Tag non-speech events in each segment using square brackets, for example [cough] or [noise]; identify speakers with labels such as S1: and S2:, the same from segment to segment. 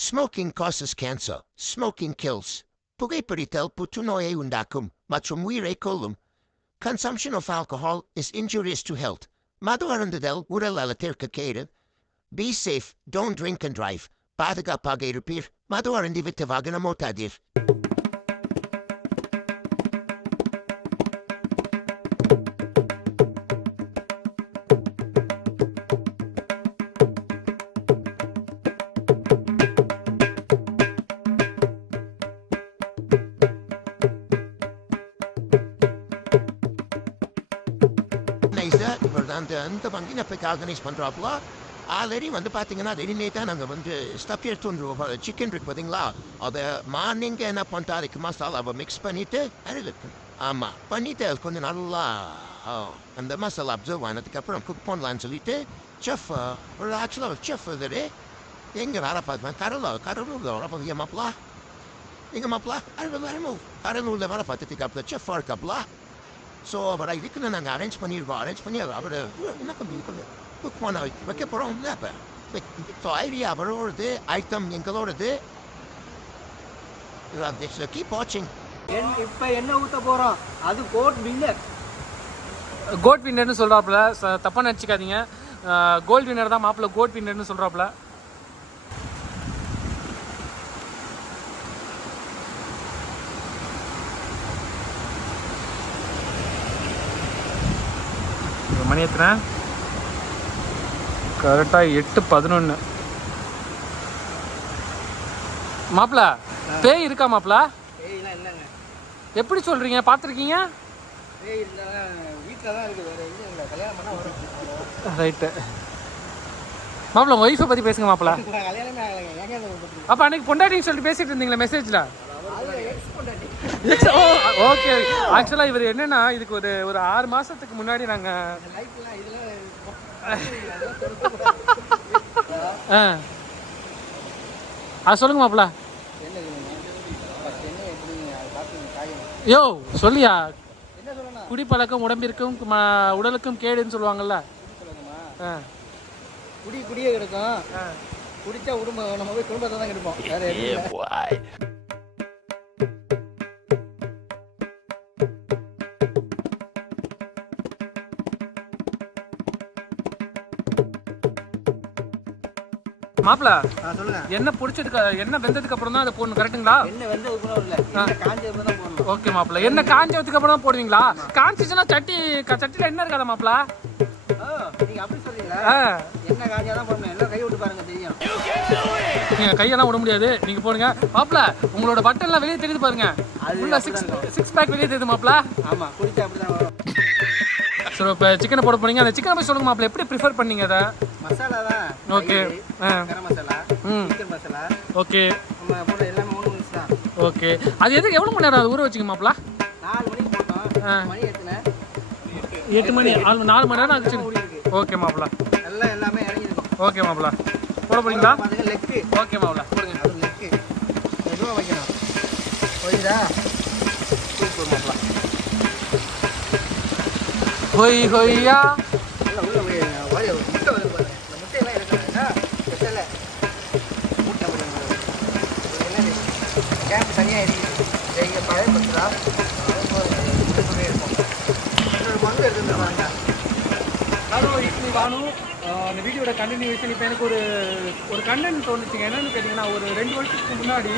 S1: Smoking causes cancer. Smoking kills. Puerperal putinoe undacum, matrum vire colum. Consumption of alcohol is injurious to health. Madu arundel uralatir cicada. Be safe. Don't drink and drive. Bathaka pagairupir. Madu motadir. வங்கின போய் organise பண்றாப்புல? Already வந்து பாத்தீங்கன்னா ரெடிமே தான் நாங்கள் வந்து stub எடுத்து வந்துருவோம். Chicken இருக்கு பார்த்தீங்களா அதை மார்னிங் என்ன பண்ணிட்டு அதுக்கு மசாலாவை மிக்ஸ் பண்ணிட்டு அது ஆமாம் பண்ணிட்டு அது கொஞ்சம் நல்லா ஆ, அந்த மசாலா அப்சர்வ் ஆனதுக்கப்புறம் குக் பண்ணலான்னு சொல்லிட்டு செஃப் ஒரு ஆக்சுவலாக செஃப் இது எங்கே வேலை பார்ப்பேன் கடலூர் கடலூர் வேலை பார்த்து மாப்பிளா? எங்கள் மாப்பிளா? அது வேறு கடலூரில் வேலை பார்த்துட்டு அப்புறம் செஃப் இருக்காப்ல ஸோ அவரை இதுக்குன்னு நாங்கள் அரேஞ்ச் பண்ணிடுவோம் அரேஞ்ச் பண்ணி அவர் என்ன பண்ணி புக் பண்ண வைக்க போகிறோம்ல அப்போ ஸோ ஐடியா அவரோடது ஐட்டம் எங்களோடது கீப் வாட்சிங்
S2: என் இப்போ என்ன ஊற்ற போகிறோம் அது கோட் வின்னர்
S3: கோட் வின்னர்னு சொல்கிறாப்புல தப்பாக நினச்சிக்காதீங்க கோல்ட் வின்னர் தான் மாப்பிள்ள கோட் வின்னர்னு சொல்கிறாப்புல மணி எத்தனை கரெக்டாக எட்டு பதினொன்று மாப்பிள பேய் இருக்கா மாப்பிள எப்படி சொல்கிறீங்க பார்த்துருக்கீங்க? ரைட்டு மாப்பிள ஒய்ஃபை பற்றி பேசுங்க மாப்பிள அப்போ அன்னைக்கு பொண்டாட்டின்னு சொல்லிட்டு பேசிட்டு இருந்தீங்களா மெசேஜில் [laughs] ஓகே ஆக்சுவலாக இவர் என்னன்னா இதுக்கு ஒரு ஒரு ஆறு மாதத்துக்கு முன்னாடி நாங்கள் [laughs] ஆ. சொல்லுங்க மாப்பிள.
S2: என்ன ஃபஸ்ட் என்ன எப்படி அதை பார்த்து காயம்
S3: யோ சொல்லியா? குடிப்பழக்கம் உடம்பிற்கும் உடலுக்கும் கேடுன்னு சொல்லுவாங்கல்ல.
S2: குடி குடியே கிடக்கும். குடிச்சா குடும்பம் நம்ம போய் குடும்பத்தை தான் கெடுப்போம்.
S3: மாப்பிள
S2: சொல்லுங்க.
S3: என்ன பிடிச்சதுக்கு என்ன வெந்ததுக்கு அப்புறம் தான் அதை போடணும் கரெக்ட்டுங்களா
S2: என்ன வந்து கூட இல்லை என்ன காஞ்சது தான் போடணும்.
S3: ஓகே மாப்பிள. என்ன காஞ்சதுக்கு அப்புறம் தான் போடுவீங்களா? காஞ்சிச்சுன்னா சட்டி சட்டியில் என்ன இருக்காதா மாப்பிள?
S2: நீங்க அப்படி சொல்றீங்களா? என்ன காஞ்சா தான் போடணும்? எல்லாம் கை விட்டு பாருங்க தெரியும்.
S3: நீங்க கையெல்லாம் விட முடியாது. நீங்க போடுங்க. மாப்பிள உங்களோட பட்டன்லாம் வெளியே தெரியுது பாருங்க. உள்ள சிக்ஸ் சிக்ஸ் பேக் வெளியே தெரியுது மாப்பிள.
S2: ஆமா குடிச்சா அப்படிதான் வரும்.
S3: சரி இப்போ சிக்கனை போட போறீங்க. அந்த சிக்கனை போய் சொல்லுங்க மாப்பிள எப்படி ப்ரிஃபர் பண்ணீங்க அதை?
S2: மசாலா தான்
S3: okay
S2: garam masala chicken masala.
S3: Okay
S2: நம்ம போடுற எல்லாமே மூணு மிக்ஸ் தான்.
S3: ஓகே அது எதுக்கு எவ்வளோ மணி நேரம் அது ஊற வச்சுங்க மாப்பிள?
S2: நாலு மணிக்கு போட்டோம். மணி எத்தனை
S3: எட்டு மணி ஆறு நாலு மணி நேரம் ஆச்சு. ஓகே மாப்பிள.
S2: எல்லாம் எல்லாமே இறங்கிருக்கும்
S3: ஓகே மாப்பிள. போட போறீங்களா?
S2: லெக்கு
S3: ஓகே மாப்பிள. போடுங்க.
S2: அது லெக்கு மெதுவாக வைக்கணும். போயிதா சூப்பர் மாப்பிளா
S3: ஹொய் ஹொய்யா. அந்த வீடியோட கண்டினியூஷன் இப்போ எனக்கு ஒரு ஒரு கண்டென்ட் தோணுச்சுங்க என்னென்னு கேட்டிங்கன்னா ஒரு ரெண்டு வருஷத்துக்கு முன்னாடி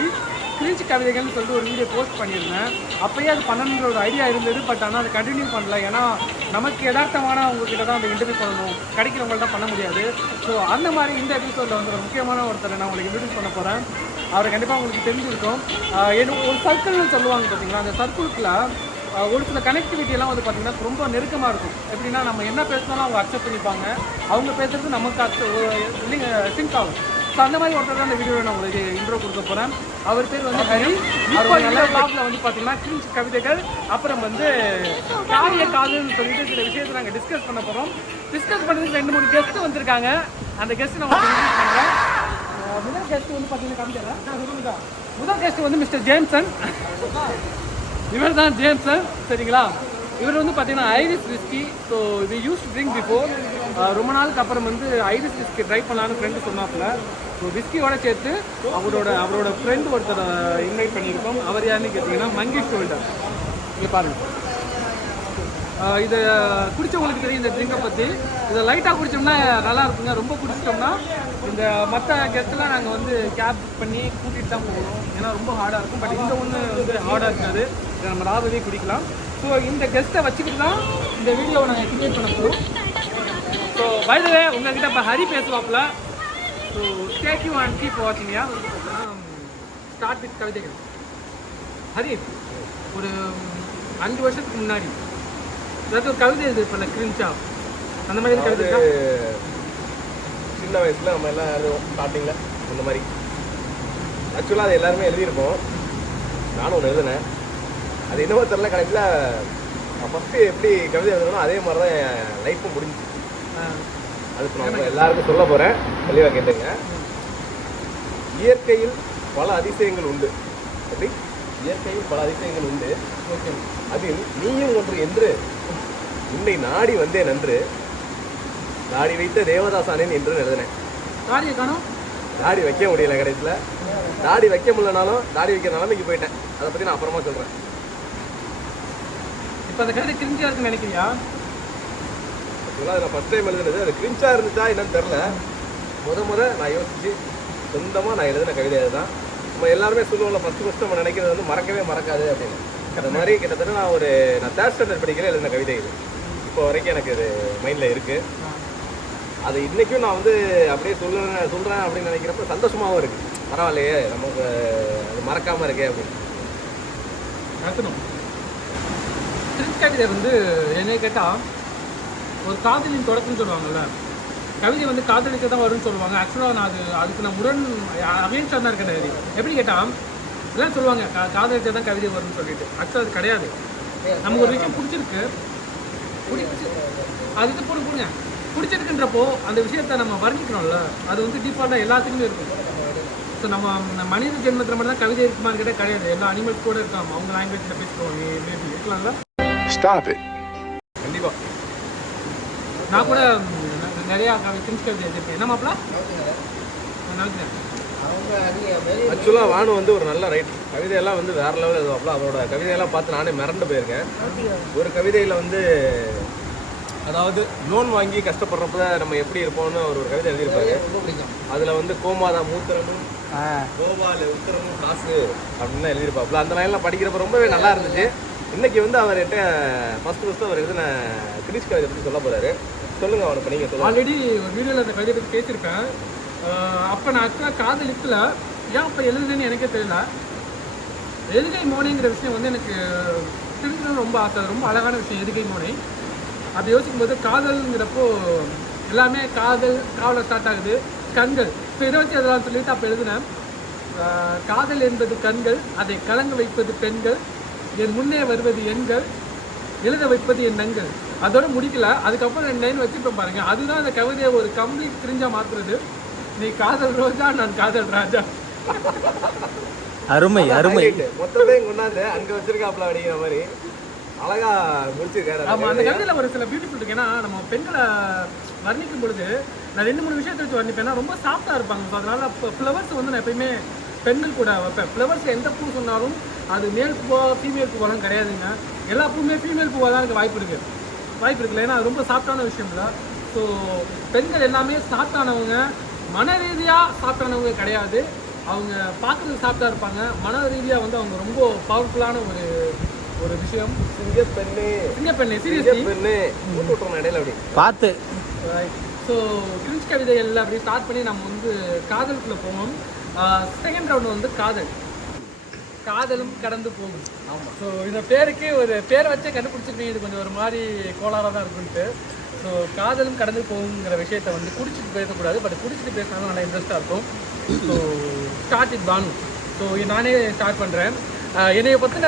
S3: கிழிச்சி கவிதைகள்னு சொல்லிட்டு ஒரு வீடியோ போஸ்ட் பண்ணியிருந்தேன் அப்பயே அது பண்ணணுன்ற ஒரு ஐடியா இருந்தது பட் ஆனால் அதை கண்டினியூ பண்ணல ஏன்னா நமக்கு யதார்த்தமான உங்ககிட்ட தான் அந்த இன்டர்வியூ பண்ணணும் கிடைக்கிறவங்கள்ட்ட பண்ண முடியாது ஸோ அந்த மாதிரி இந்த எபிசோடில் வந்து ஒரு முக்கியமான ஒருத்தரை நான் உங்களுக்கு இன்ட்ரடியூஸ் பண்ண போகிறேன் அவரை கண்டிப்பாக உங்களுக்கு தெரிஞ்சிருக்கும். ஒரு சர்க்கிள்னு சொல்லுவாங்க பார்த்தீங்களா அந்த சர்க்கிள்குள்ள ஒரு சில கனெக்டிவிட்டி எல்லாம் வந்து பார்த்தீங்கன்னா ரொம்ப நெருக்கமாக இருக்கும். எப்படின்னா நம்ம என்ன பேசினாலும் அவங்க அக்செப்ட் பண்ணிப்பாங்க. அவங்க பேசுறது நமக்கு அக்செப்ட் சிங்க் ஆகும். ஸோ அந்த மாதிரி ஒருத்தர் தான் இந்த வீடியோவில் நான் உங்களுக்கு இன்ட்ரோ கொடுக்க போகிறேன் அவர் பேர் வந்து ஹரி. அவர் நல்ல பிளாக்ல வந்து பார்த்தீங்கன்னா கிரிஞ்ச் கவிதைகள் அப்புறம் வந்து காரிய காதுன்னு சொல்லிட்டு சில விஷயத்தை நாங்கள் டிஸ்கஸ் பண்ண போகிறோம் டிஸ்கஸ் பண்ணுறதுக்கு ரெண்டு மூணு கெஸ்ட் வந்திருக்காங்க. அந்த கெஸ்ட் நான் உங்களுக்கு. அஹ் முதல் கெஸ்ட் வந்து பார்த்தீங்கன்னா காமிச்சிடறேன் முதல் கெஸ்ட் வந்து மிஸ்டர் ஜேம்சன். இவர் தான் ஜேம்சன் சரிங்களா? இவர் வந்து பார்த்தீங்கன்னா ஐரிஸ் விஸ்கி ஸோ இது யூஸ் ட்ரிங்க் பிஃபோர் ரொம்ப நாளுக்கு அப்புறம் வந்து ஐரிஸ் விஸ்கி ட்ரை பண்ணலான்னு ஃப்ரெண்டு சொன்னாப்புல. ஸோ விஸ்கியோட சேர்த்து அவரோட அவரோட ஃப்ரெண்டு ஒருத்தரை இன்வைட் பண்ணியிருக்கோம். அவர் யாருன்னு கேட்டிங்கன்னா மங்கேஷ் ஷோல்டர் இங்கே பாருங்கள் இதை குடித்தவங்களுக்கு தெரியும் இந்த ட்ரிங்கை பற்றி இதை லைட்டாக குடித்தோம்னா நல்லா இருக்குங்க. ரொம்ப குடிச்சிட்டோம்னா இந்த மற்ற கெஸ்ட்லாம் நாங்கள் வந்து கேப் புக் பண்ணி கூட்டிகிட்டு தான் போகணும். ஏன்னா ரொம்ப ஹார்டாக இருக்கும். பட் இந்த ஒன்று வந்து ஹார்டாக இருக்காது. இதை நம்ம ராவவே குடிக்கலாம். ஸோ இந்த கெஸ்ட்டை வச்சுக்கிட்டு தான் இந்த வீடியோவை நாங்கள் கிரியேட் பண்ண போகிறோம் ஸோ வயதுவே உங்ககிட்ட இப்போ Hari பேசுவாப்புல. So state you and keep வாட்சிங்கயா start with கவிதைகள். ஹரி ஒரு அஞ்சு வருஷத்துக்கு முன்னாடி ஒரு கவிதை எழுதிருப்பல கிரிஞ்சா அந்த மாதிரி கவிதை?
S4: சின்ன வயசுல நம்ம எல்லாம் எழுதுவோம் ஸ்டார்டிங்கில் இந்த மாதிரி. ஆக்சுவலாக அது எல்லாருமே எழுதியிருப்போம். நானும் ஒன்று எழுதினேன். அது என்னவோ தெரில கடைசியில் ஃபஸ்ட்டு எப்படி கவிதை எழுதணும் அதே மாதிரி தான் என் லைஃப்பும் முடிஞ்சுச்சு
S3: ஆ,
S4: அது இப்போ நான் எல்லாருக்கும் சொல்ல போகிறேன் தெளிவாக கேட்டுங்க. இயற்கையில் பல அதிசயங்கள் உண்டு. எப்படி? இயற்கையில் பல அதிசயங்கள் உண்டு. அதில் நீயும் ஒன்று என்று உன்னை நாடி வந்தேன் என்று நாடி வைத்த தேவதாசானேன் என்று எழுதினேன்.
S3: தாடியை காணும்.
S4: தாடி வைக்க முடியல கடைசியில். தாடி வைக்க முடியலனாலும் தாடி வைக்கிற நிலைமைக்கு போயிட்டேன். அதை பற்றி நான் அப்புறமா சொல்கிறேன்
S3: இப்போ அந்த கவிதை கிரிஞ்சா இருக்குன்னு நினைக்கிறியா?
S4: ஆக்சுவலாக அதை நான் ஃபஸ்ட் டைம் எழுதுனது. அது கிரிஞ்சாக இருந்துச்சா என்னன்னு தெரில முத முத நான் யோசிச்சு சொந்தமாக நான் எழுதின கவிதை அதுதான். நம்ம எல்லாருமே சொல்லுவோம்ல ஃபஸ்ட்டு ஃபஸ்ட்டு நம்ம நினைக்கிறது வந்து மறக்கவே மறக்காது அப்படின்னு. அந்த மாதிரி கிட்டத்தட்ட நான் ஒரு நான் தேர்ட் ஸ்டாண்டர்ட் படிக்கிறேன் எழுதின கவிதை இது. இப்போ வரைக்கும் எனக்கு இது மைண்டில் இருக்குது அது இன்றைக்கும் நான் வந்து அப்படியே சொல்லுறேன் சொல்கிறேன் அப்படின்னு நினைக்கிறப்ப சந்தோஷமாகவும் இருக்குது பரவாயில்லையே நமக்கு அது மறக்காமல் இருக்கே அப்படின்னு.
S3: நடத்தணும் கிரிஞ்ச் வந்து என்னை கேட்டால் ஒரு காதலின் தொடக்கம்னு சொல்லுவாங்கல்ல கவிதை வந்து காதலிக்க தான் வரும்னு சொல்லுவாங்க. ஆக்சுவலாக நான் அது அதுக்கு நான் முரண் அகைன்ஸ்டாக தான் இருக்கேன் கவிதை எப்படி கேட்டால் இதெல்லாம் சொல்லுவாங்க. கா காதலிச்சா தான் கவிதை வரும்னு சொல்லிட்டு. ஆக்சுவலாக அது கிடையாது. நமக்கு ஒரு விஷயம் பிடிச்சிருக்கு. பிடிச்சி அதுக்கு போடு போடுங்க. பிடிச்சிருக்குன்றப்போ அந்த விஷயத்தை நம்ம வர்ணிக்கணும்ல. அது வந்து டிஃபால்ட்டாக எல்லாத்துக்குமே இருக்கும். ஸோ நம்ம மனித ஜென்மத்தில் மட்டும் தான் கவிதை இருக்குமான்னு கேட்டால் கிடையாது. எல்லா அனிமல்ஸ் கூட இருக்காம அவங்க லாங்குவேஜில் பேசுவாங்க. மேபி இருக்கலாம்ல.
S4: கண்டிப்பாக
S3: நான் கூட நிறையா கவிதை எழுதியிருப்பேன் என்ன மாப்பிள?
S4: ஆக்சுவலாக வானு வந்து ஒரு நல்ல ரைட் கவிதையெல்லாம் வந்து வேற லெவல் எழுதுவாப்புல அவரோட கவிதையெல்லாம் பார்த்து நானே மிரண்டு போயிருக்கேன். ஒரு கவிதையில் வந்து அதாவது லோன் வாங்கி கஷ்டப்படுறப்ப நம்ம எப்படி இருப்போம்னு அவர் ஒரு கவிதை எழுதியிருப்பாரு. அதில் வந்து கோமாதா மூத்திரமும் கோபால உத்தரமும் காசு அப்படின்னு எழுதியிருப்பாப்புல. அந்த லைன்லாம் படிக்கிறப்ப ரொம்பவே நல்லா இருந்துச்சு. இன்னைக்கு வந்து அவர்கிட்ட ஃபர்ஸ்ட் ஃபர்ஸ்ட் அவர் எழுதின கிரீஷ் கவிதை பற்றி சொல்ல போறாரு. சொல்லுங்க அவனை இப்போ நீங்கள் சொல்லுங்க.
S3: ஆல்ரெடி ஒரு வீடியோவில் அந்த கவிதை பற்றி பேசியிருப்பேன். அப்போ நான் ஆக்சுவலாக காதலிக்கல ஏன் அப்போ எழுதுனேன்னு எனக்கே தெரியல. எதுகை மோனைங்கிற விஷயம் வந்து எனக்கு தெரிஞ்சுக்கணும்னு ரொம்ப ஆசை. ரொம்ப அழகான விஷயம் எதுகை மோனை. அப்படி யோசிக்கும்போது காதல்ங்கிறப்போ எல்லாமே காதல் காவலை ஸ்டார்ட் ஆகுது. கண்கள். இப்போ இதை வச்சு அதெல்லாம் சொல்லிட்டு அப்போ எழுதினேன். காதல் என்பது கண்கள் அதை கலங்க வைப்பது பெண்கள் என் முன்னே வருவது எண்கள் எழுத வைப்பது என் நங்கள் அதோட முடிக்கல. அதுக்கப்புறம் ரெண்டு லைன் வச்சுட்டோம் பாருங்க. அதுதான் அந்த கவிதையை ஒரு கம்ப்ளீட் கிரிஞ்சா மாத்துறது. நீ காதல் ரோஜா நான் காதல் ராஜா.
S5: அருமை அருமை.
S4: மொத்தத்தையும் கொண்டாந்து அங்க வச்சிருக்காப்ல அப்படிங்கிற மாதிரி. அழகா முடிச்சிருக்காரு அந்த
S3: ஆமா அந்த
S4: கவிதையை.
S3: கவிதையில ஒரு சில பியூட்டிஃபுல் இருக்கு. ஏன்னா நம்ம பெண்களை வர்ணிக்கும் பொழுது நான் ரெண்டு மூணு விஷயத்தை வச்சு வர்ணிப்பேன் ரொம்ப சாஃப்டா இருப்பாங்க. So, அதனால ஃப்ளவர்ஸ் வந்து நான் எப்பயுமே பெண்கள் கூட வைப்பேன். ஃப்ளவர்ஸ் எந்த பூ சொன்னாலும் அது மேல் பூவா ஃபீமேல் பூவெல்லாம் கிடையாதுங்க. எல்லா பூவுமே ஃபீமேல் பூவாக தான் எனக்கு வாய்ப்பு இருக்கு. வாய்ப்பு இருக்குல்ல? ஏன்னா ரொம்ப சாஃப்டான விஷயம் இல்லை. ஸோ பெண்கள் எல்லாமே சாஃப்டானவங்க. மன ரீதியாக சாஃப்டானவங்க கிடையாது. அவங்க பார்க்குறது சாஃப்டாக இருப்பாங்க. மன ரீதியாக வந்து அவங்க ரொம்ப பவர்ஃபுல்லான ஒரு ஒரு விஷயம்.
S4: சிங்கப்பெண்ணு மூட்டு விட்டுறோம் இடையில அப்படி.
S5: பார்த்து.
S3: ஸோ கிரிஞ்ச் கவிதைகள் அப்படி ஸ்டார்ட் பண்ணி நம்ம வந்து காதலுக்குள்ள போவோம் செகண்ட் ரவுண்ட் வந்து காதல். காதலும் கடந்து போகும். ஆமாம் ஸோ இந்த பேருக்கு ஒரு பேரை வச்சே கண்டுபிடிச்சிருப்பீங்க இது கொஞ்சம் ஒரு மாதிரி கோளாறாக தான் இருக்குன்ட்டு. ஸோ காதலும் கடந்து போகுங்கிற விஷயத்தை வந்து குடிச்சிட்டு பேசக்கூடாது பட் குடிச்சிட்டு பேசினாலும் நல்லா இன்ட்ரெஸ்ட்டாக இருக்கும். So start it Banu so நானே ஸ்டார்ட் பண்ணுறேன் என்னைய பற்றின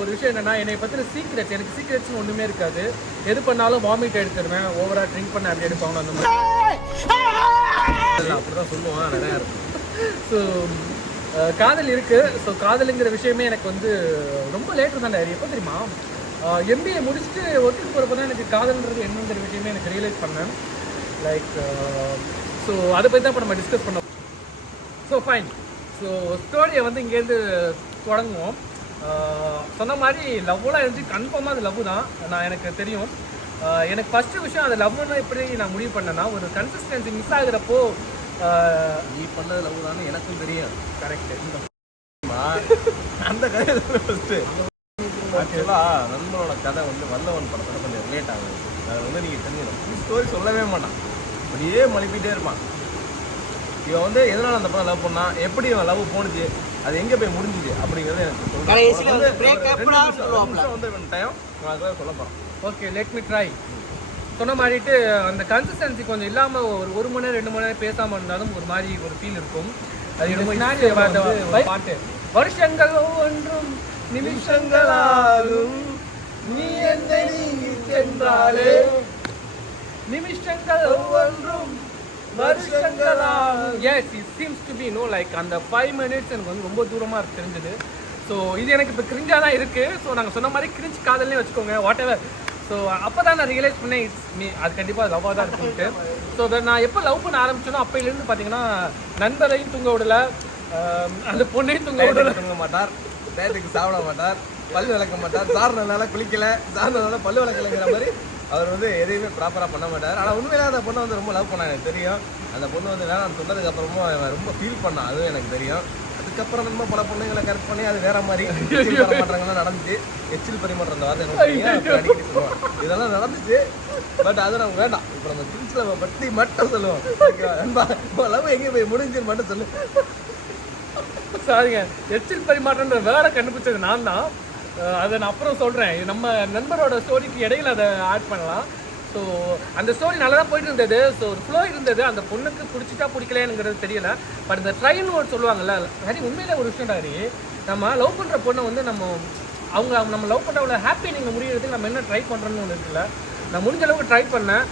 S3: ஒரு விஷயம் என்னென்னா என்னைய பற்றின சீக்ரெட்ஸ் எனக்கு சீக்ரெட்ஸ்னு ஒன்றுமே இருக்காது. எது பண்ணாலும் வாமிட் எடுத்துருவேன். ஓவராக ட்ரிங்க் பண்ண அப்படி எடுப்பாங்க அந்த மாதிரி.
S4: அப்படிதான் சொல்லுவான் நிறையா இருக்கும்
S3: ஸோ காதல் இருக்கு. ஸோ காதலுங்கிற விஷயமே எனக்கு வந்து ரொம்ப லேட்டர் தானே எப்போ தெரியுமா? எம்பிஏ முடிச்சுட்டு ஒர்க்குக்கு போகிறப்ப தான் எனக்கு காதல்ன்றது என்னங்கிற விஷயமே எனக்கு ரியலைஸ் பண்ணேன். லைக் ஸோ அதை பற்றி தான் இப்போ நம்ம டிஸ்கஸ் பண்ண ஸோ ஃபைன் ஸோ ஸ்டோரியை வந்து இங்கேருந்து தொடங்குவோம். சொன்ன மாதிரி லவ்லாம் இருந்துச்சு. கன்ஃபார்மாக அது லவ் தான். நான் எனக்கு தெரியும். எனக்கு ஃபஸ்ட்டு விஷயம் அது லவ்னு எப்படி நான் முடிவு பண்ணேன்னா ஒரு கன்சிஸ்டன்சி மிஸ் ஆகுறப்போ
S4: நீ பண்ணது லவ் தானே எனக்கும் தெரியும்
S3: கரெக்ட் [laughs]
S4: அந்த கதை ஃபஸ்ட்டு ஆக்சுவலாக நண்பனோட கதை வந்து வல்லவன் படத்துல கொஞ்சம் ரிலேட் ஆகுது. அதை வந்து நீங்கள் தெரிஞ்சுக்கணும். ஸ்டோரி சொல்லவே மாட்டான். அப்படியே மழுப்பிட்டே இருப்பான். இவன் வந்து எதனால அந்த படம் லவ் பண்ணா எப்படி இவன் லவ் போணுச்சு அது எங்க போய் முடிஞ்சுச்சு அப்படிங்கறது எனக்கு
S2: வந்து
S4: டைம் நான் அதை சொல்ல போறேன்.
S3: ஓகே லெட் மீ ட்ரை சொன்ன மாதிரிட்டு அந்த கன்சிஸ்டன்சி கொஞ்சம் இல்லாமல் ஒரு ஒரு மணி நேரம் ரெண்டு மணி நேரம் பேசாமல் இருந்தாலும் ஒரு மாதிரி ஒரு ஃபீல் இருக்கும். அது ரொம்ப பாட்டு. வருஷங்கள் ஒவ்வொன்றும் நிமிஷங்களாகும் நீ என்னை சென்றாலே. நிமிஷங்கள் ஒவ்வொன்றும் வருஷங்களாகும் yes it seems to be no like அந்த ஃபைவ் மினிட்ஸ் எனக்கு வந்து ரொம்ப தூரமாக தெரிஞ்சது. ஸோ இது எனக்கு இப்போ கிரிஞ்சாக தான் இருக்குது ஸோ நாங்கள் சொன்ன மாதிரி கிரிஞ்ச் காதல்னே வச்சுக்கோங்க. வாட் எவர் ஸோ அப்போ தான் நான் ரியலைஸ் பண்ணேன் இட்ஸ் மீ அது கண்டிப்பாக லவ்வாக தான் இருக்குன்ட்டு. ஸோ நான் எப்போ லவ் பண்ண ஆரம்பிச்சேனோ அப்போலேருந்து பார்த்தீங்கன்னா நண்பரையும் தூங்க விடல அந்த பொண்ணையும் தூங்க விடல.
S4: தூங்க மாட்டார். டயத்துக்கு சாப்பிட மாட்டார். பல்லு விளக்க மாட்டார். சார்னால குளிக்கல. சார்னால பல்லு விளக்கலைங்கிற மாதிரி அவர் வந்து எதையுமே ப்ராப்பராக பண்ண மாட்டார். ஆனால் உண்மையில அந்த பொண்ணை வந்து ரொம்ப லவ் பண்ண எனக்கு தெரியும். அந்த பொண்ணு வந்து வேணாம் சொன்னதுக்கு அப்புறமும் ரொம்ப ஃபீல் பண்ணான் அதுவும் எனக்கு தெரியும். அதுக்கப்புறம் நம்ம பல பொண்ணுங்களை கரெக்ட் பண்ணி அது வேற மாதிரி எச்சில் பரிமாற்றங்கள்லாம் நடந்துச்சு. எச்சில் பரிமாற்றம் அந்த வார்த்தை இதெல்லாம் நடந்துச்சு. பட் அது நம்ம வேண்டாம். இப்போ நம்ம திருச்சியில் பற்றி மட்டும் சொல்லுவோம். ஓகேவா? நண்பா எங்கே போய் முடிஞ்சுன்னு மட்டும் சொல்லு.
S3: சாரிங்க. எச்சில் பரிமாற்றன்ற வேற கண்டுபிடிச்சது நான் தான் அதை நான் அப்புறம் சொல்கிறேன் நம்ம நண்பரோட ஸ்டோரிக்கு இடையில அதை ஆட் பண்ணலாம். ஸோ அந்த ஸ்டோரி நல்லா தான் போயிட்டு இருந்தது ஸோ ஒரு ஃப்ளோ இருந்தது. அந்த பொண்ணுக்கு பிடிச்சிட்டா பிடிக்கலங்கிறது தெரியல. பட் இந்த ட்ரைன்னு ஒரு சொல்லுவாங்கல்ல ஹரி உண்மையிலே ஒரு விஷயம் ஹரி. நம்ம லவ் பண்ணுற பொண்ணை வந்து நம்ம அவங்க அவங்க நம்ம லவ் பண்ணுறவங்கள ஹாப்பி நீங்கள் முடியறதுக்கு நம்ம என்ன ட்ரை பண்ணுறோன்னு ஒன்று இருக்குல்ல. நான் முடிஞ்ச அளவுக்கு ட்ரை பண்ணேன்.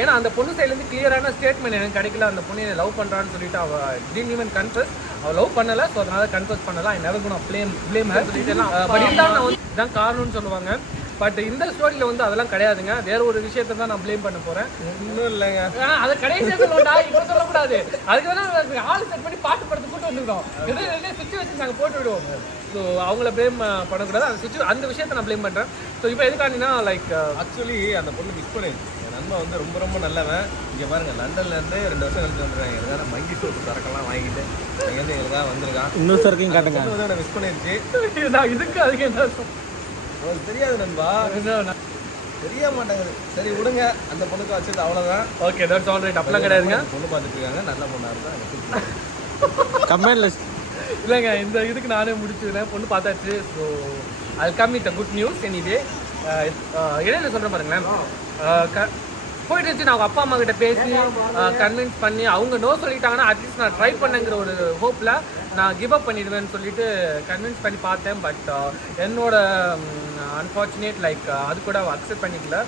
S3: ஏன்னா அந்த பொண்ணு சைட்லேருந்து கிளியரான ஸ்டேட்மெண்ட் எனக்கு கிடைக்கல. அந்த பொண்ணு என்னை லவ் பண்ணுறான்னு சொல்லிட்டு அவள் டீன் ஈவன் கன்ஃபஸ் அவள் லவ் பண்ணல. ஸோ அதனால கன்ஃபஸ் பண்ணல. I never gonna blame blame இருந்தாலும் நான் வந்து இதான் காரணம்னு சொல்லுவாங்க. பட் இந்த ஸ்டோரியில் வந்து அதெல்லாம் கிடையாதுங்க. வேற ஒரு விஷயத்தை தான் நான் ப்ளேம் பண்ண போகிறேன்
S4: ஒன்றும் இல்லைங்க.
S3: அதை கடைசியாக சொல்லணும்டா இப்போ சொல்லக்கூடாது. அதுக்கு வேணா ஆள் செட் பண்ணி பாட்டு படத்து போட்டு வந்துருக்கோம். எதோ ரெண்டே சுச்சுவேஷன் நாங்கள் போட்டு விடுவோம். ஸோ அவங்கள ப்ளேம் பண்ணக்கூடாது. அந்த சுச்சு அந்த விஷயத்தை நான் ப்ளேம் பண்ணுறேன் ஸோ இப்போ எதுக்காண்டினா லைக்
S4: ஆக்சுவலி அந்த பொண்ணு மிஸ் பண்ணிருச்சு என் நண்பன் வந்து ரொம்ப ரொம்ப நல்லவன். இங்கே பாருங்க லண்டன்ல இருந்து ரெண்டு வருஷம் கழிச்சு வந்துருக்காங்க. எங்களுக்காக மங்கி சோப்பு சரக்கெல்லாம் வாங்கிட்டு அங்கேருந்து எங்களுக்காக வந்திருக்கான்.
S6: இன்னொரு சரக்கையும் காட்டுங்க.
S4: மிஸ் பண்ணிருச்சு.
S3: நான் இதுக்கு அதுக்கு என்ன
S4: அவளுக்கு தெரியாது நண்பா. தெரிய மாட்டேங்குது. சரி விடுங்க. அந்த பொண்ணுக்கு வச்சது அவ்வளோதான்
S3: ஓகே தட்ஸ் ஆல் ரைட் அப்படிலாம் கிடையாதுங்க.
S4: பொண்ணு பார்த்துட்டு இருக்காங்க. நல்ல பொண்ணா இருந்தா எனக்கு பிடிக்கும்.
S6: கமெண்ட்ல
S3: இல்லைங்க இந்த இதுக்கு நானே முடிச்சுக்கிறேன். பொண்ணு பார்த்தாச்சு. ஸோ அது come with good news anyway இடையில சொல்கிறேன் பாருங்களேன். க- போயிட்டு இருந்துச்சு நான் அவங்க அப்பா அம்மா கிட்ட பேசி கன்வின்ஸ் பண்ணி அவங்க நோ சொல்லிட்டாங்கன்னா அட்லீஸ்ட் நான் ட்ரை பண்ணேங்கிற ஒரு ஹோப்பில் நான் கிவ் அப் பண்ணிடுவேன்னு சொல்லிட்டு கன்வின்ஸ் பண்ணி பார்த்தேன் பட் என்னோட அன்ஃபார்ச்சுனேட் லைக் அது கூட அக்செப்ட் பண்ணிக்கல.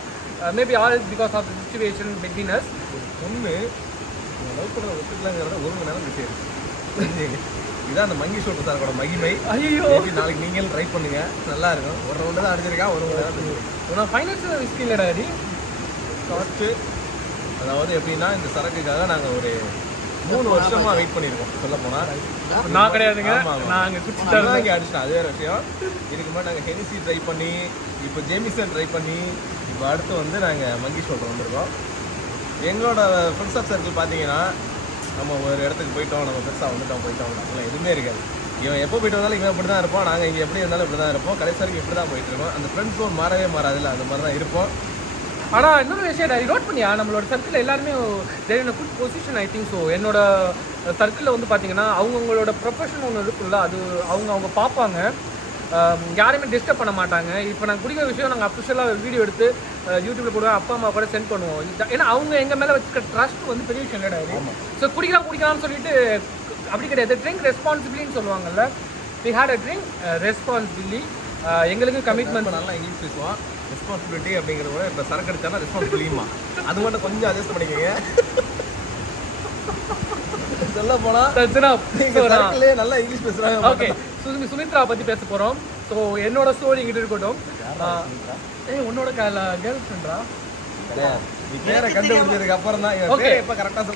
S3: Maybe all because of situation between us
S4: பொண்ணு லவ் பண்ண ஒத்துக்கலாங்கிறத ஒரு மணி நேரம் பேசியிருக்கு இதான் அந்த மங்கி சோப்பு சாரோட மகிமை.
S3: ஐயோ
S4: நாளைக்கு நீங்களும் ட்ரை பண்ணுங்க. நல்லா இருக்கும். ஒரு ரவுண்டு தான் அடிச்சிருக்கான் ஒரு மணி நேரம்.
S3: நான் ஃபைனான்ஷியல் ரிஸ்க் இல்லைடா அடி
S4: காஸ்ட்டு அதாவது எப்படின்னா இந்த சரக்குக்காக நாங்கள் ஒரு மூணு வருஷமா வெயிட் பண்ணியிருக்கோம் சொல்ல போனால்
S3: நான் கிடையாதுங்க குடிச்சு தரேன்
S4: இங்கே அடிச்சிட்டோம் அது வேற விஷயம். இதுக்கு முன்னாடி நாங்கள் ஹெனிசி ட்ரை பண்ணி இப்போ ஜேமிசன் ட்ரை பண்ணி இப்போ அடுத்து வந்து நாங்கள் மங்கி ஷோட்டில் வந்திருக்கோம். எங்களோட ஃப்ரெண்ட்ஸ் ஆஃப் சர்க்கிள் பார்த்தீங்கன்னா நம்ம ஒரு இடத்துக்கு போயிட்டோம். நம்ம பெருசாக வந்துட்டோம் போயிட்டோம். அப்படிலாம் எதுவுமே இருக்காது. இவன் எப்போ போயிட்டு வந்தாலும் இவன் இப்படி தான் இருப்போம் நாங்கள் இங்கே எப்படி இருந்தாலும் இப்படி தான் இருப்போம். கடைசி வரைக்கும் இப்படி தான் போயிட்டு இருக்கோம். அந்த ஃப்ரெண்ட்ஸ் ஜோன் மாறவே மாறாதுல்ல. அந்த மாதிரி தான் இருப்போம்.
S3: ஆனா இன்னொரு விஷயம் நான் நோட் பண்ணியா? நம்மளோட சர்க்கிள் எல்லாருமே there in good position I think so என்னோட சர்க்கிளில் வந்து பார்த்தீங்கன்னா அவங்கவுங்களோட ப்ரொஃபஷன் ஒன்று இருக்குல்ல அது அவங்க அவங்க பார்ப்பாங்க ஆம், யாரையுமே டிஸ்டர்ப் பண்ண மாட்டாங்க. இப்போ நாங்கள் குடிக்கிற விஷயம் நாங்கள் அஃபிஷியலாக வீடியோ எடுத்து யூடியூப்ல போடுவோம் அப்பா அம்மா கூட சென்ட் பண்ணுவோம். ஏன்னா அவங்க எங்கள் மேலே வச்சுக்க ட்ரஸ்ட் வந்து பெரிய விஷயம் இல்லைடா ஸோ குடிக்கலாம் குடிக்கலாம்னு சொல்லிட்டு அப்படி கிடையாது. ட்ரிங்க் ரெஸ்பான்சிபிலின்னு சொல்லுவாங்கல்ல we had a drink responsibly எங்களுக்கு கமிட்மெண்ட்
S4: நல்லா இங்கிலீஷ் பேசுவான் ரெஸ்பான்சிபிலிட்டி அப்படிங்கிறத விட இப்போ சரக்கு அடிச்சானா ரெஸ்பான்சிபிலிட்டியுமா அது மட்டும் கொஞ்சம் அட்ஜஸ்ட் பண்ணிக்கோங்க. சொல்ல போனா நீங்க சர்க்கிளே நல்லா இங்கிலீஷ் பேசுறாங்க.
S3: ஓகே சுமி சுமித்ரா பத்தி பேச போறோம். ஸோ என்னோட ஸ்டோரி இங்கிட்ட இருக்கட்டும். ஏய் உன்னோட கேர்ள் ஃப்ரெண்டா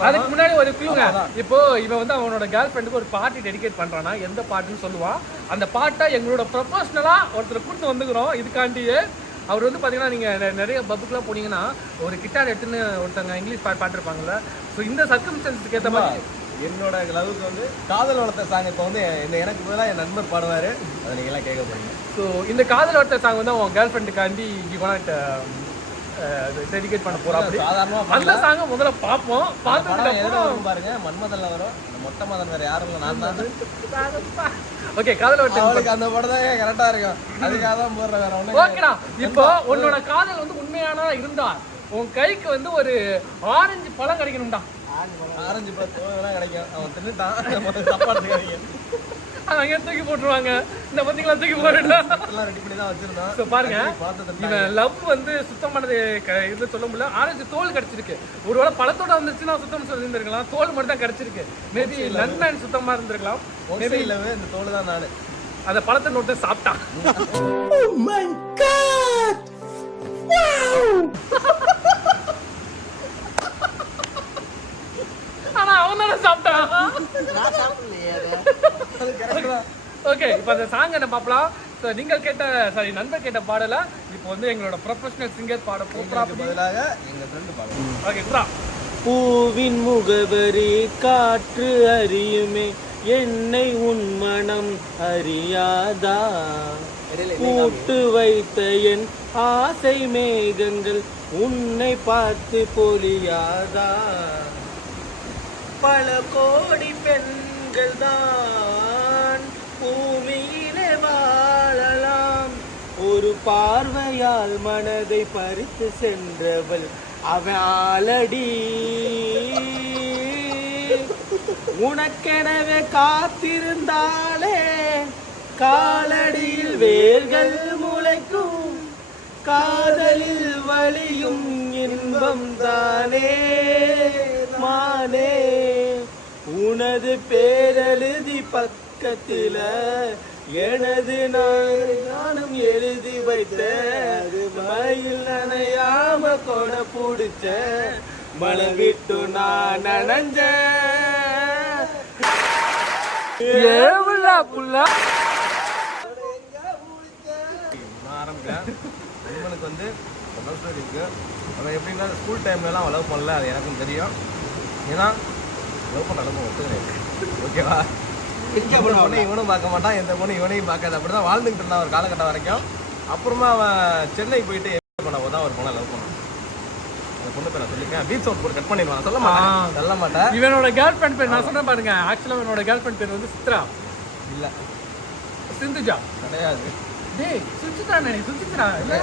S3: அதுக்கு முன்னாடி ஒரு க்ளூங்க இப்போ இவன் வந்து அவனோட கேர்ள் ஃப்ரெண்டுக்கு ஒரு பாட்டு டெடிகேட் பண்றானா? எந்த பாட்டுன்னு சொல்லுவான். அந்த பாட்டை எங்களோட ப்ரொஃபஷனலா ஒருத்தர் கூட்டு வந்துக்கிறோம். இதுக்காண்டியே அவர் வந்து பாத்தீங்கன்னா நீங்க நெ- நிறைய பப்புக்குலாம் போனீங்கன்னா ஒரு கிட்டார் எடுத்துன்னு ஒருத்தங்க இங்கிலீஷ் பாட்டு பாட்டுருப்பாங்கல்ல. ஸோ இந்த சர்க்கம்ஸ்டன்ஸுக்கு ஏற்ற மாதிரி
S4: என்னோட லவ்வுக்கு வந்து காதல் வளர்த்த சாங் இப்போ வந்து என்ன எனக்கு பதிலாக என் நண்பர் பாடுவாரு. அதை நீங்க எல்லாம் கேட்க போறீங்க.
S3: ஸோ இந்த காதல் ஒருத்த சாங் வந்து அவன் கேர்ள் ஃப்ரெண்டுக்காண்டி இவன் டெடிகேட் பண்ண போறான் அப்படி. அந்த சாங்கை முதல்ல பார்ப்போம்
S4: வரும் பாருங்க மன்மதன்ல வரும். மொட்டை மதன் வேற யாரும் இல்லை நான் தான்.
S3: ஓகே காதல் ஒருத்த
S4: அவளுக்கு அந்த படம் தான் கரெக்டா இருக்கும். அதுக்காக தான் போடுற வேற ஒண்ணு
S3: ஓகேடா இப்போ உன்னோட காதல் வந்து உண்மையானதா இருந்தா உன் கைக்கு வந்து ஒரு ஆரஞ்சு பழம் கிடைக்கணும்டா.
S4: ஆரஞ்சு பழம் கிடைக்கும். அவன் தின்னுட்டான். [laughs] சாப்பாடு கிடைக்கும்
S3: அது அங்கே தூக்கி போட்டுருவாங்க. இந்த பத்திங்களா தூக்கி போட்டுடா
S4: எல்லாம் ரெடி பண்ணி தான் வச்சிருந்தோம்.
S3: ஸோ பாருங்க. இவன் லவ் வந்து சுத்தமானது க- இது சொல்ல முடியல. ஆரஞ்சு தோல் கிடைச்சிருக்கு. ஒருவேளை பழத்தோட வந்துருச்சுன்னா சுத்தம் சொல்லியிருந்திருக்கலாம். தோல் மட்டும் தான் கிடைச்சிருக்கு. மேபி நன்மேன் சுத்தமா இருந்திருக்கலாம்.
S4: மேபி இல்லவே இந்த தோல் தான் நானு.
S3: அந்த பழத்தை நோட்டு சாப்பிட்டான் [laughs] ஆனா அவன் தானே சாப்பிட்டான். ஓகே இப்போ அந்த சாங் என்ன பார்க்கலாம் ஸோ நீங்கள் கேட்ட சாரி நண்பர் கேட்ட பாடல. இப்போ வந்து எங்களோட ப்ரொஃபஷனல் சிங்கர் பாட போகிறா
S4: இதுக்கு பதிலாக ஃப்ரெண்டு
S3: ஓகே புறா
S6: பூவின் முகவரி காற்று அறியுமே என்னை உன் மனம் அறியாதா? கூட்டு வைத்த என் ஆசை மேகங்கள் உன்னை பார்த்து பொலியாதா? பல கோடி பெண்கள் தான் பூமியிலே வாழலாம். ஒரு பார்வையால் மனதை பறித்து சென்றவள் அவன் ஆலடி உனக்கெனவே காத்திருந்தாலே காலடியில் வேர்கள் முளைக்கும். காதலில் வலியும் இன்பம் தானே மானே. உனது பேரெழுதி பக்கத்தில எனது நான் நானும் எழுதி வைத்த மயில் நனையாம கொட பிடிச்ச மழை விட்டு நான் நனைஞ்ச.
S3: ஏவுலா புல்லா
S4: ஆரம்பிக்கிறேன் வந்து லவ் ஸ்டோரி இருக்கு. அவன் எப்படின்னா ஸ்கூல் டைம்லலாம் அவன் லவ் பண்ணல அது எனக்கும் தெரியும். ஏன்னா லவ் பண்ண அளவு ஒத்துக்கிறேன் ஓகேவா பொண்ணு இவனும் பார்க்க மாட்டான் எந்த பொண்ணு இவனையும் பார்க்காது. அப்படி தான் வாழ்ந்துகிட்டு இருந்தான் ஒரு காலகட்டம் வரைக்கும். அப்புறமா அவன் சென்னை போயிட்டு என்ன பண்ண போது தான் ஒரு பொண்ணை லவ் பண்ணான். அந்த பொண்ணு பேர் நான் சொல்லியிருக்கேன் பீச் சவுண்ட் போட்டு கட் பண்ணிடுவான். சொல்ல மாட்டேன் சொல்ல மாட்டேன்.
S3: இவனோட கேர்ள் ஃப்ரெண்ட் பேர் நான் சொன்னேன் பாருங்க ஆக்சுவலாக இவனோட கேர்ள் ஃப்ரெண்ட் பேர் வந்து சித்ரா.
S4: இல்லை.
S3: சிந்துஜா.
S4: கிடையாது.
S3: டேய் சுச்சித்ரா நினை சுச்சித்ரா இல்ல?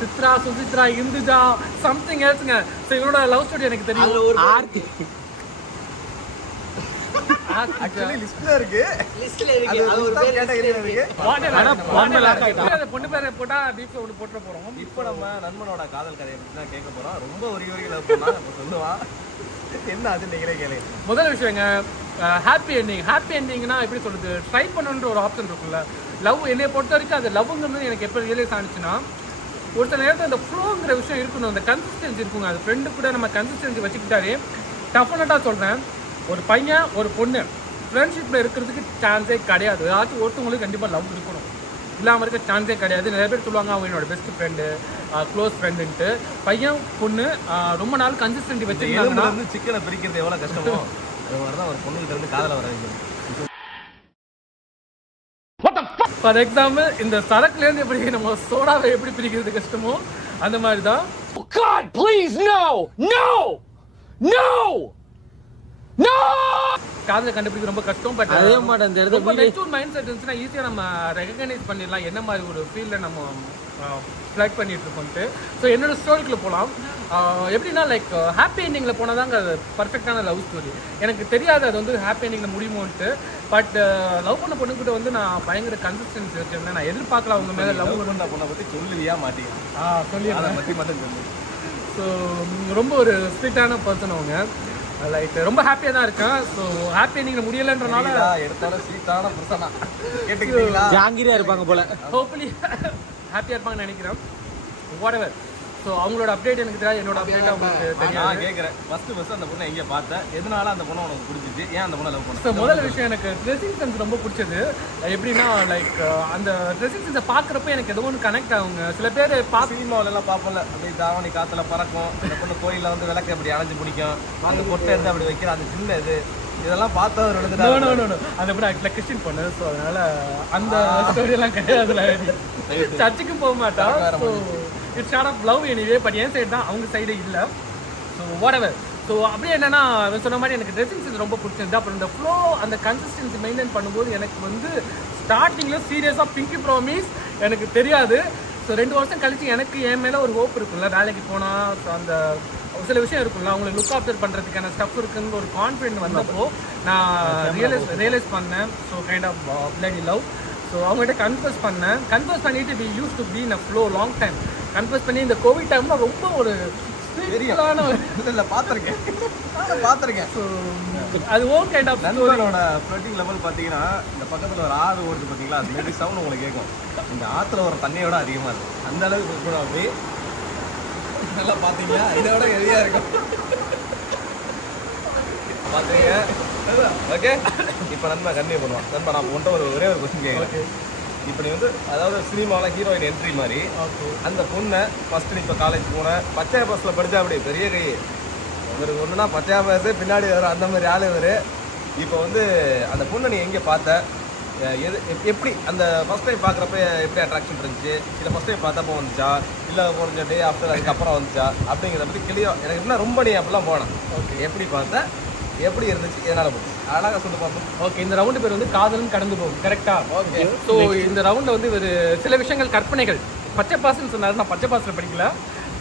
S3: சித்ரா சுசித்ரா இந்துஜா சம்திங் எல்ஸ்ங்க ஸோ இவனோட லவ் ஸ்டோரி எனக்கு தெரியும்.
S6: ஆர்த்தி
S3: பொண்ணு பேரை போட்டா டீப்ல ஒன்று போட்டுற போறோம்.
S4: இப்போ நம்ம நண்பனோட காதல் கதையை பற்றி தான் கேட்க போறோம். ரொம்ப ஒரு சொல்லுவான் என்ன அது நீங்களே கேளு.
S3: முதல் விஷயங்க ஹாப்பி எண்டிங் ஹாப்பி எண்டிங்னா எப்படி சொல்றது? ட்ரை பண்ணணுன்ற ஒரு ஆப்ஷன் இருக்குல்ல லவ் என்னை பொறுத்த வரைக்கும் அது லவ்ங்கிறது எனக்கு எப்போ ரியலைஸ் ஆனிச்சுன்னா ஒரு சில நேரத்தில் அந்த ஃப்ளோங்கிற விஷயம் இருக்கணும். அந்த கன்சிஸ்டன்சி இருக்குங்க. அது ஃப்ரெண்டு கூட நம்ம கன்சிஸ்டன்சி வச்சுக்கிட்டாலே டெஃபினட்டாக சொல்கிறேன் ஒரு பையன் ஒரு பொண்ணு ஃப்ரெண்ட்ஷிப்பில் இருக்கிறதுக்கு சான்ஸே கிடையாது. ஏதாச்சும் ஒருத்தவங்களுக்கு கண்டிப்பாக லவ் இருக்கணும். இல்லாமல் இருக்க சான்ஸே கிடையாது. நிறைய பேர் சொல்லுவாங்க அவங்க என்னோட பெஸ்ட் ஃப்ரெண்டு க்ளோஸ் ஃப்ரெண்டுன்ட்டு பையன் பொண்ணு ரொம்ப நாள் கன்சிஸ்டன்சி
S4: இருந்து சிக்கனை பிரிக்கிறது எவ்வளவு கஷ்டமோ அது மாதிரி தான் ஒரு பொண்ணுகிட்ட இருந்து காதல வர வைக்கணும்.
S3: ஃபார் எக்ஸாம்பிள் இந்த சரக்குலேருந்து எப்படி நம்ம சோடாவை எப்படி பிரிக்கிறது கஷ்டமோ அந்த மாதிரி தான்
S6: God, please, no! No! No!
S3: காதலை கண்டுபிடிக்க ரொம்ப கஷ்டம் பட்
S6: அதே மாதிரி அந்த இடத்துல
S3: மெச்சூர் மைண்ட் செட் இருந்துச்சுன்னா ஈஸியாக நம்ம ரெகனைஸ் பண்ணிடலாம் என்ன மாதிரி ஒரு ஃபீல்டில் நம்ம ஃப்ளைட் பண்ணிட்டு இருக்கோம்ட்டு ஸோ என்னோட ஸ்டோரிக்குள்ள போகலாம் எப்படின்னா லைக் ஹாப்பி எண்டிங்கில் போனால் தாங்க அது பர்ஃபெக்டான லவ் ஸ்டோரி எனக்கு தெரியாது அது வந்து ஹாப்பி எண்டிங்கில் முடியுமோன்ட்டு. பட் லவ் பண்ண பொண்ணுக்கிட்ட வந்து நான் பயங்கர கன்சிஸ்டன்சி வச்சிருந்தேன். நான் எதிர்பார்க்கல அவங்க மேலே லவ்
S4: பண்ண பொண்ணை. பத்தி சொல்லுவியா மாட்டீங்க
S3: ஆ சொல்லி
S4: அதை பத்தி மட்டும் சொல்லு.
S3: ஸோ ரொம்ப ஒரு ஸ்வீட்டான பர்சன் அவங்க. லைக் ரொம்ப ஹாப்பியாக தான் இருக்கேன். ஸோ ஹாப்பி நீங்கள் முடியலைன்றனால
S4: எடுத்தாலும் சீட்டான புருஷனா. கேட்டுக்கிட்டீங்களா?
S6: ஜாங்கிரியா இருப்பாங்க போல.
S3: ஹோப்ஃபுல்லி ஹாப்பியாக [laughs] இருப்பாங்கன்னு நினைக்கிறேன். வாட் எவர் ஸோ அவங்களோட அப்டேட் எனக்கு தெரியாது. என்னோட அப்டேட் அவங்களுக்கு
S4: நான்
S3: தெரியாது.
S4: கேட்குறேன் ஃபர்ஸ்ட் ஃபர்ஸ்ட் அந்த பொண்ணை எங்கே பார்த்தேன் எதனால அந்த பொண்ணை உனக்கு பிடிச்சிச்சு? ஏன் அந்த பொண்ணை லவ் பண்ண
S3: ஸோ முதல் விஷயம் எனக்கு ட்ரெஸ்ஸிங் சென்ஸ் ரொம்ப பிடிச்சது. எப்படின்னா லைக் அந்த ட்ரெஸ்ஸிங் சென்ஸை பார்க்குறப்ப எனக்கு ஏதோ ஒன்று கனெக்ட் ஆகுங்க. சில பேர் பார்க்க
S4: சினிமாவில எல்லாம் பார்ப்போம்ல. அப்படியே தாவணி காத்துல பறக்கும். அந்த பொண்ணு கோயில்ல வந்து விளக்கு அப்படி அணைஞ்சு பிடிக்கும் அந்த கொட்டை எடுத்து அப்படி வைக்கிற அந்த சின்ன இது. இதெல்லாம்
S3: நோ நோ நோ அந்த படம் ஆக்சுவலாக கிறிஸ்டின் பொண்ணு. ஸோ அதனால அந்த ஸ்டோரி எல்லாம் கிடையாதுல சர்ச்சுக்கு போக மாட்டா. So it's sort of love anyway but N side தான் அவங்க சைடு இல்லை. So whatever. ஸோ அப்படியே என்னன்னா அவன் சொன்ன மாதிரி எனக்கு ட்ரெஸ்ஸிங் சென்ஸ் ரொம்ப பிடிச்சிருந்து அப்புறம் இந்த ஃப்ளோ அந்த கன்சிஸ்டன்சி மெயின்டைன் பண்ணும்போது எனக்கு வந்து ஸ்டார்டிங்கில் சீரியஸாக பிங்கி ப்ராமிஸ் எனக்கு தெரியாது. ஸோ ரெண்டு வருஷம் கழிச்சு எனக்கு என் மேலே ஒரு ஹோப் இருக்கும்ல. வேலைக்கு போனால் ஸோ அந்த சில விஷயம் இருக்கும்ல. அவங்களை லுக் ஆப்சர் பண்ணுறதுக்கான ஸ்டஃப் இருக்குன்னு ஒரு கான்ஃபிடென்ட் வந்தப்போ நான் ரியலைஸ் ரியலைஸ் பண்ணேன். So kind of bloody love so அவங்ககிட்ட கன்ஃபர்ஸ் பண்ணேன். கன்ஃபர்ஸ் பண்ணிட்டு we used to be in a flow long time confess பண்ணி இந்த கோவிட் டைமில் ரொம்ப ஒரு ஒரு
S4: இல்ல இல்ல
S3: ஸோ அது ஓன் கைண்ட் ஆஃப்
S4: நண்பர்களோட ஃப்ளட்டிங் லெவல் பார்த்தீங்கன்னா இந்த பக்கத்துல ஒரு ஆறு ஓடுது பார்த்தீங்களா? அது மேபி சவுண்ட் உங்களுக்கு கேட்கும். இந்த ஆத்துல ஒரு தண்ணியோட அதிகமா இருக்கு. அந்த அளவுக்கு இருக்கணும் அப்படி நல்லா பார்த்தீங்களா இதை விட ஹெவியா இருக்கும். பார்த்தீங்க ஓகே இப்போ நண்பன் கன்னியூ பண்ணுவான். நண்பன் நான் உன்ட்ட ஒரு ஒரே ஒரு கொஸ்டின் கேட்குறேன் இப்போ நீ வந்து அதாவது சினிமாவில் ஹீரோயின் என்ட்ரி மாதிரி அந்த பொண்ணை ஃபர்ஸ்ட் நீ இப்போ காலேஜ் போன பச்சை பஸ்ஸில் படித்தா அப்படி பெரிய இவருக்கு ஒன்றுனா பச்சையா பஸ் பின்னாடி வரும் அந்த மாதிரி ஆள் இவர். இப்போ வந்து அந்த பொண்ணை நீ எங்கே பார்த்த? எது எப்- எப்படி? அந்த ஃபர்ஸ்ட் டைம் பார்க்குறப்ப எப்படி அட்ராக்ஷன் இருந்துச்சு? இல்லை ஃபர்ஸ்ட் டைம் பார்த்தப்போ வந்துச்சா? இல்லை கொஞ்சம் டே ஆஃப்டர் அதுக்கப்புறம் வந்துச்சா? அப்படிங்கிறத பற்றி கிளியர் எனக்கு இன்னும் ரொம்ப நீ அப்படிலாம் போனேன் ஓகே. எப்படி பார்த்த? எப்படி இருந்துச்சு? எதனால் போச்சு? அழகாக சொல்லி பார்ப்போம்.
S3: ஓகே இந்த ரவுண்டு பேர் வந்து காதலும் கடந்து போகும். கரெக்டா
S4: ஓகே
S3: ஸோ இந்த ரவுண்டில் வந்து ஒரு சில விஷயங்கள் கற்பனைகள். பச்சை பாஸ்ன்னு சொன்னார். நான் பச்சை பாஸில் படிக்கல.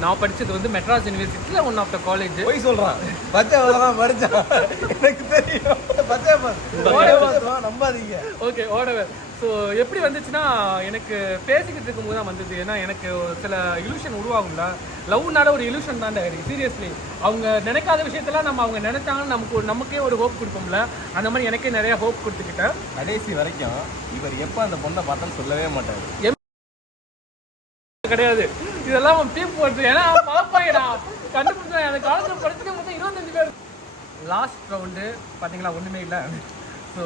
S3: நான் படிச்சது வந்து மெட்ராஸ் யூனிவர்சிட்டியில் ஒன் ஆஃப் த காலேஜ்
S4: போய் சொல்கிறான் பச்சை தான் படித்தான் எனக்கு தெரியும். பச்சை நம்பாதீங்க.
S3: ஓகே ஓடவர் ஸோ எப்படி வந்துச்சுன்னா எனக்கு பேசிக்கிட்டு இருக்கும்போது தான் வந்தது. ஏன்னா எனக்கு சில இலூஷன் உருவாகும்ல. லவ்னால ஒரு இலூஷன் தான் சீரியஸ்லி அவங்க நினைக்காத விஷயத்தெல்லாம் நம்ம அவங்க நினைச்சாங்கன்னு நமக்கு ஒரு நமக்கே ஒரு ஹோப் கொடுப்போம்ல. அந்த மாதிரி எனக்கே நிறைய ஹோப் கொடுத்துக்கிட்டேன்.
S4: கடைசி வரைக்கும் இவர் எப்போ அந்த பொண்ணை பார்த்தோன்னு சொல்லவே மாட்டார்.
S3: கிடையாது. இதெல்லாம் அவன் டீம் போடுறது ஏன்னா அவன் பாப்பாயிடா கண்டுபிடிச்சான் எனக்கு காலேஜில் படிச்சுட்டு மொத்தம் இருபத்தஞ்சு பேர். லாஸ்ட் ரவுண்டு பார்த்தீங்களா ஒன்றுமே இல்லை. ஸோ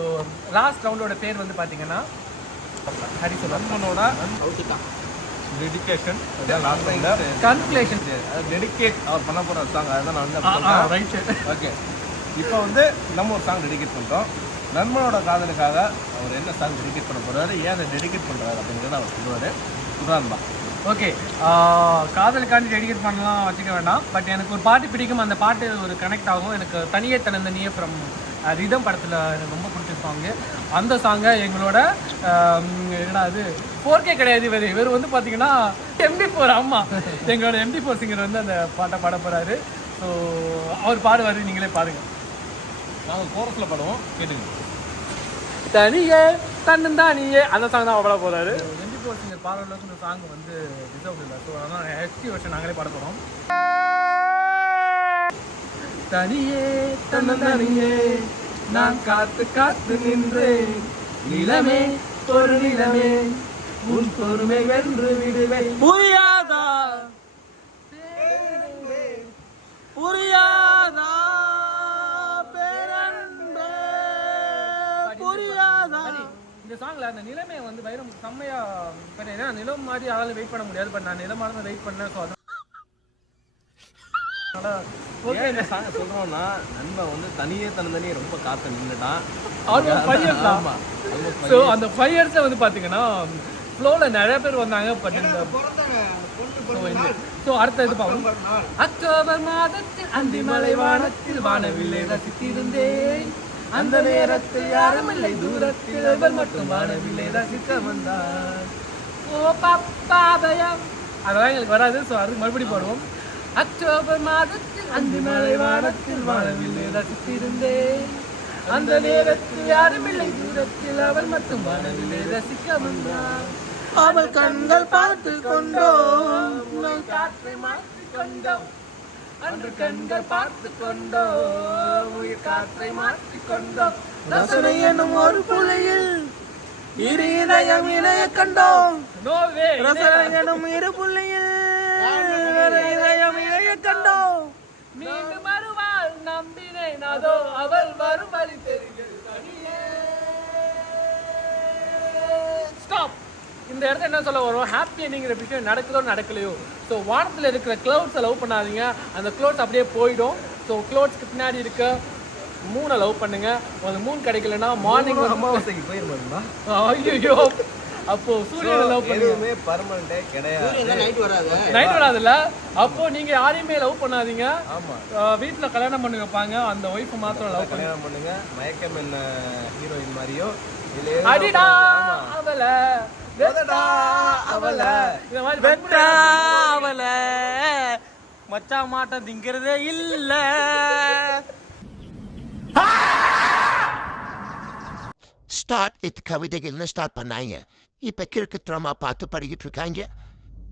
S3: லாஸ்ட் ரவுண்டோட பேர் வந்து பார்த்தீங்கன்னா ஹரி
S4: நண்பனோட டெடிகேஷன் அதான் லாஸ்ட் டைம்ல
S3: கன்ஃபிளேஷன்
S4: டெடிகேட் அவர் பண்ண போகிற சாங் அதுதான் நான் வந்து
S3: ரைட்
S4: ஓகே இப்போ வந்து நம்ம ஒரு சாங் டெடிகேட் பண்ணுறோம் நண்பனோட காதலுக்காக அவர் என்ன சாங் டெடிகேட் பண்ண போறாரு ஏன் அதை டெடிகேட் பண்ணுறாரு அப்படிங்கிறத அவர் சொல்லுவார். தான்
S3: ஓகே காதலுக்காண்டி டெடிகேட் பண்ணலாம் வச்சுக்க வேண்டாம். பட் எனக்கு ஒரு பாட்டு பிடிக்கும். அந்த பாட்டு ஒரு கனெக்ட் ஆகும். எனக்கு தனியே தனந்தனியே ஃப்ரம் ரிதம் படத்தில் எனக்கு ரொம்ப பிடிச்ச சாங்கு அந்த சாங்கை எங்களோட என்னடா அது ஃபோர் கே கிடையாது இவர். இவர் வந்து பார்த்தீங்கன்னா எம்டி ஃபோர் ஆமாம் எங்களோட எம்டி ஃபோர் சிங்கர் வந்து அந்த பாட்டை பாட போகிறாரு ஸோ அவர் பாடுவார். நீங்களே பாருங்கள்
S4: நாங்கள் கோரஸில் பாடுவோம். கேட்டுங்க
S3: தனியே தன்னந்தானியே. அந்த சாங் தான் பாட போறாரு. எம்பி போர் சிங்கர் பாடுற அளவுக்கு இந்த சாங் வந்து டிசர்வ் இல்லை. ஸோ அதனால் ஹெச்டி வருஷன் நாங்களே பாட போகிறோம் தனியே தன்னந்தானியே நான் காத்து காத்து நின்றேன் நிலமே ஒரு நிலமே உன் பொறுமை வென்று விடுவேன். புரியா? அந்த நிலைமை வந்து வைரம் செம்மையா பண்ணேன் ஏன்னா நிலம் மாதிரி யாராலும் வெயிட் பண்ண முடியாது பட் நான் நிலமான வெயிட் பண்ணேன் ஸோ
S4: சொல்கிறோம்னா நண்பன் வந்து தனியே தனியே ரொம்ப காத்து நின்றுட்டான்
S3: ஆல்மோஸ்ட் ஃபைவ் இயர்ஸ் தான்.
S4: ஆமாம்
S3: ஸோ அந்த ஃபைவ் இயர்ஸில் வந்து பார்த்தீங்கன்னா ஃப்ளோவில் நிறைய பேர் வந்தாங்க பட் இந்த ஸோ அடுத்த இது பார்ப்போம். அக்டோபர் மாதத்தில் அந்திமலை வானத்தில் வானவில்லை ரசித்திருந்தேன். அந்த நேரத்தில் யாரும் இல்லை தூரத்தில் அவள் மட்டும் வானவில்லை ரசிக்க வந்தார் ஓ பப்பாபயம். அதெல்லாம் எங்களுக்கு வராது. ஸோ அது மறுபடியும் பாடுவோம். அக்டோபர் மாதத்தில் அந்திமலை வானத்தில் வானவில்லை ரசித்திருந்தேன் அந்த நேரத்தில் யாரும் இல்லை தூரத்தில் அவள் மட்டும் வானவில்லை ரசிக்க வந்தார் அவள் கண்கள் பார்த்து கொண்டோம். காற்றை மாற்றி கொண்டோம். அன்று கண்கள் பார்த்து கொண்டோம் உயிர் காற்றை மாற்றி கொண்டோம் ரசனை என்னும் ஒரு புலையில் இரு இதயம் இணைய கண்டோம். ரசனை எனும் இரு புள்ளியில்
S6: இதயம் இழைய கண்டோம்.
S3: மீண்டும் வருவாள் நம்பினேன். அதோ அவள் வரும் வழி ஸ்டாப் இந்த இடத்துல என்ன சொல்ல வரும்? ஹாப்பி என்டிங்கிற விஷயம் நடக்குதோ நடக்கலையோ. ஸோ வானத்தில் இருக்கிற க்ளவுட்ஸை லவ் பண்ணாதீங்க. அந்த க்ளவுட்ஸ் அப்படியே போயிடும். ஸோ க்ளவுட்ஸ்க்கு பின்னாடி இருக்க மூணை லவ் பண்ணுங்க. அந்த மூன் கிடைக்கலன்னா மார்னிங்
S4: அமாவாசைக்கு போயிருமாங்களா
S3: ஐயோ அப்போ சூரியனை லவ் பண்ணுங்க.
S4: எதுவுமே பர்மனண்டே கிடையாது.
S2: நைட் வராது.
S3: நைட் வராதுல்ல? அப்போ நீங்க யாரையுமே லவ் பண்ணாதீங்க.
S4: ஆமா.
S3: வீட்ல கல்யாணம் பண்ணி வைப்பாங்க அந்த ஒய்ஃப் மாத்திரம் லவ் பண்ணுங்க
S4: கல்யாணம் பண்ணுங்க. மயக்கம் என்ன ஹீரோயின் மாதிரியோ இல்ல
S3: அடிடா அவள. வெட்டா
S6: அவல. மச்சான் மாட்டம் திங்கிறதே இல்ல.
S1: ஸ்டார்ட் இது கவிதைகள்னு ஸ்டார்ட் பண்ணாங்க? இப்போ கிழக்கு ட்ராமா பார்த்து படிக்கிட்டு இருக்காங்க.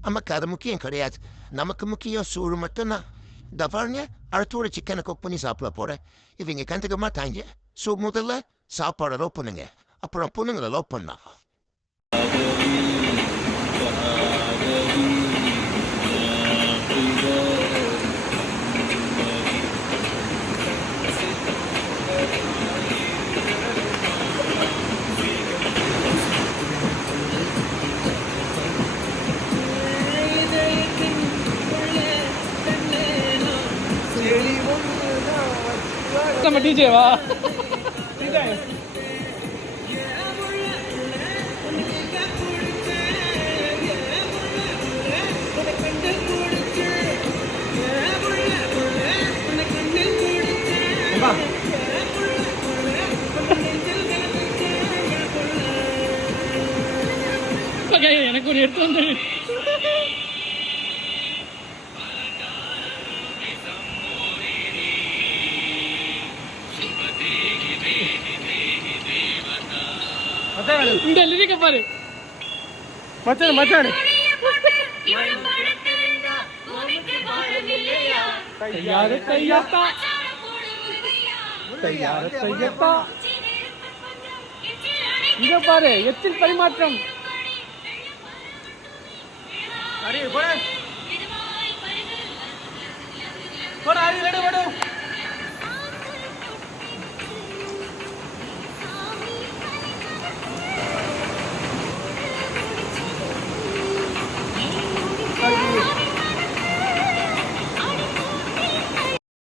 S1: நமக்கு அது முக்கியம் கிடையாது. நமக்கு முக்கியம் சூடு மட்டும்தான். இந்த பாருங்க அடுத்த சிக்கனை குக் பண்ணி சாப்பிட போகிறேன் இவங்க கண்டுக்க மாட்டாங்க ஸோ முதல்ல சாப்பாடை லோ பண்ணுங்க. அப்புறம் பொண்ணுங்களை லவ் பண்ணா
S3: நம்ம டிஜேவா எனக்கு ஒரு எடுத்து வந்து இந்த லிரிக்க பாரு. மச்சான் மச்சான். கையாறு கையாத்தா. கையாறு கையாத்தா. இங்க பாரு எச்சில் பரிமாற்றம். அரிய போடு. போடு அரிய விடு விடு